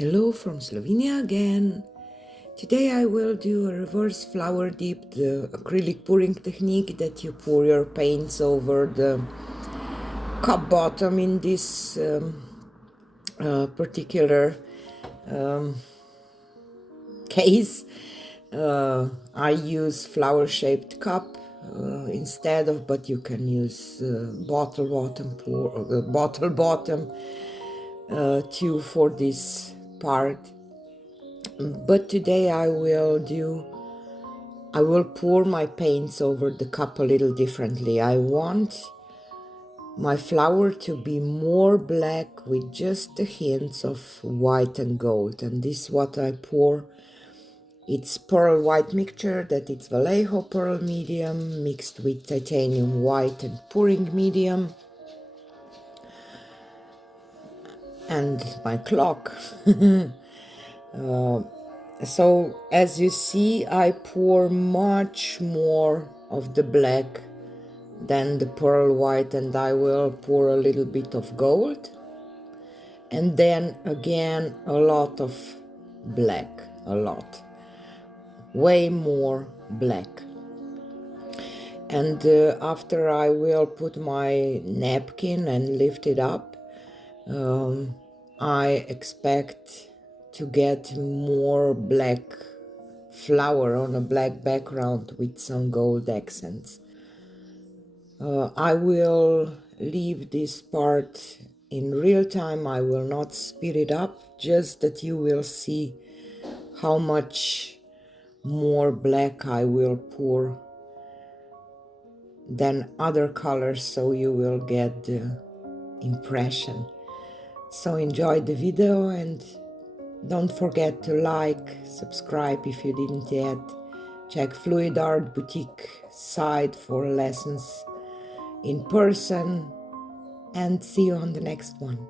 Hello from Slovenia again. Today I will do a reverse flower dip, the acrylic pouring technique that you pour your paints over the cup bottom in this particular case. I use flower-shaped cup instead of, but you can use bottle bottom tube for this part. But today I will pour my paints over the cup a little differently. I want my flower to be more black with just the hints of white and gold, and this is what I pour. It's pearl white mixture, that it's Vallejo pearl medium mixed with titanium white and pouring medium, and my clock. So as you see, I pour much more of the black than the pearl white, and I will pour a little bit of gold, and then again a lot of black, way more black. And after I will put my napkin and lift it up, I expect to get more black flower on a black background with some gold accents. I will leave this part in real time. I will not speed it up, just that you will see how much more black I will pour than other colors, so you will get the impression. So enjoy the video and don't forget to like, subscribe if you didn't yet. Check Fluid Art Boutique site for lessons in person, and see you on the next one.